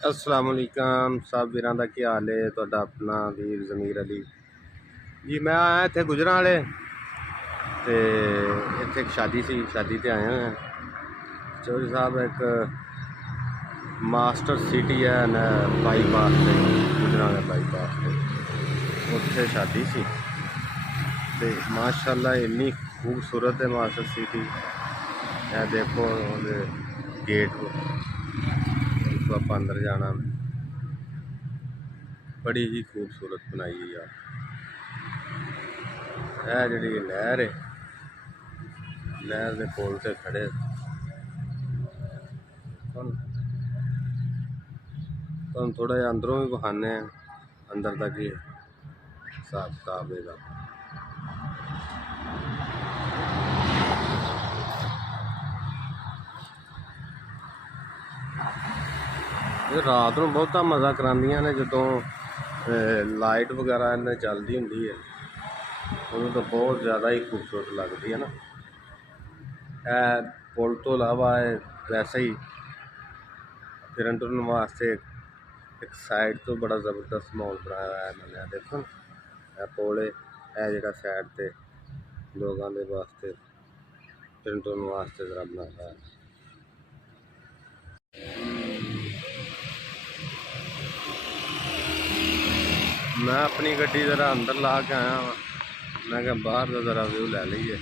अस्सलाम वालेकुम सब वीरां दा की हाल है। तुहाडा अपना वीर ज़मीर अली जी। मैं आया इत्थे गुजरांवाले ते इत्थे एक शादी सी, शादी ते आए हैं। चौधरी साहब एक मास्टर सिटी है न बाईपास से, गुजरांवाले बाईपास से उत्थे शादी सी ते माशाअल्लाह इन्नी खूबसूरत है मास्टर सिटी। यह देखो गेट तो आप अंदर जाना, बड़ी ही खूबसूरत बनाई है यार। यह जी लहर है, लहर के पुल से खड़े तो थोड़ा जिहा अंदरों भी बखाने हैं, अंदर तक ही हिसाब किताब है। रात को बहुत मज़ा करांदियां ने जो लाइट वगैरह इन्हें चलती होंगी है, उन्होंने तो बहुत ज़्यादा ही खूबसूरत लगती है ना। पुल तो इलावा वैसे ही फिरन टुरन वास्ते एक साइड तो बड़ा ज़बरदस्त माहौल बनाया हुआ है इन्होंने। देखो यह पुल है जो साइड से लोगों के वास्ते फिरन टुरन वास्ते जरा बनाया है। मैं अपनी गड्डी ज़रा अंदर ला के आया वा, मैं क्या बाहर का ज़रा व्यू ले लीए,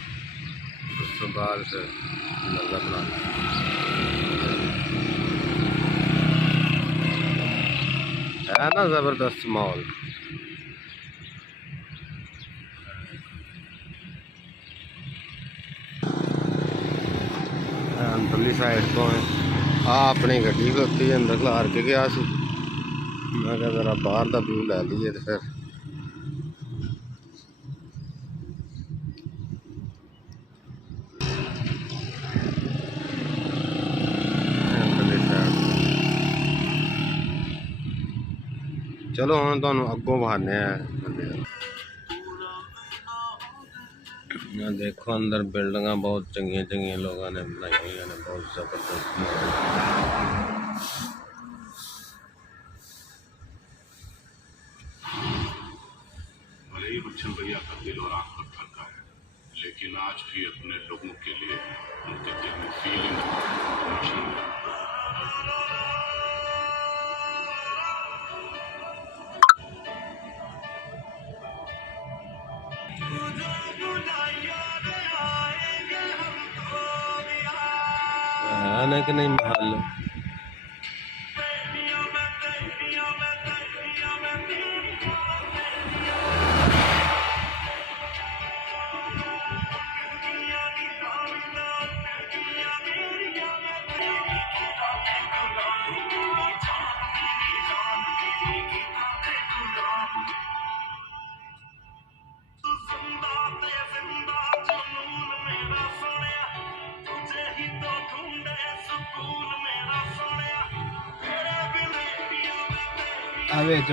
उस तो बाद फिर लगा बना है ना ज़बरदस्त माहौल। अंदरली साइड तो है अपनी गड्डी खलोती अंदर खलार के गया सी, मैं क्या ज़रा बाहर का व्यू ले लीए तो फिर चलो हम तुहानू अगों बहाने हैं। देखो अंदर बिल्डिंग बहुत चंगिया चंगिया लोगों ने बनाई हुई ने, बहुत जबरदस्त। भले ही बच्चन भैया का दिल और आंख पत्थर का है, लेकिन आज भी अपने लोगों के लिए उनके दिल में फीलिंग इमोशन है। कि नहीं महल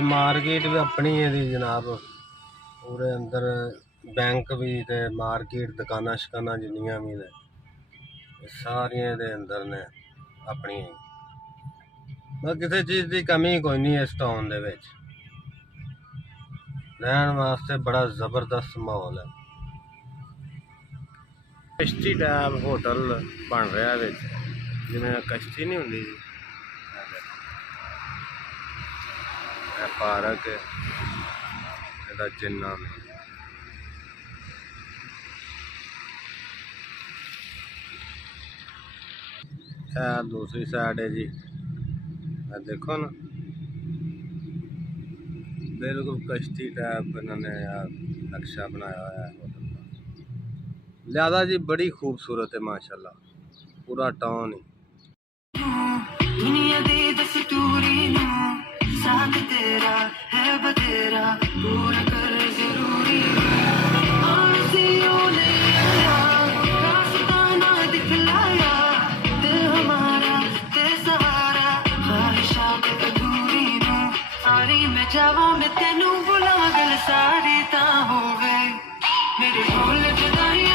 मार्केट भी अपनी है जनाब, पूरे अंदर बैंक भी ते मार्केट दुकाना शकाना जिन्नियां भी ने सारियां दे अंदर ने अपनी। बस किसी चीज़ की कमी कोई नहीं इस टाउन दे विच, रहन वास्ते बड़ा ज़बरदस्त माहौल है। कश्ती टाइप होटल बन रहा है जिवें कश्ती नहीं होंदी जी, पार्क है चिन्ना में। दूसरी साइड है जी, देखो ना बिल्कुल कश्ती टाइप इन्होंने नक्शा बनाया हुआ है होटल का। लिहाजा जी बड़ी खूबसूरत है माशाल्लाह, पूरा टाउन ही। दुनिया दे दस्तूरी साथ तेरा है बतेरा, पूरा कर जरूरी रास्ता ना दिखलाया, दिल हमारा ते सहारा, ख्वाहिशात अधूरी नू सारी मैं जावा, मैं तेनू बुला गल सारी ता हो गए मेरे बोल जुदाई।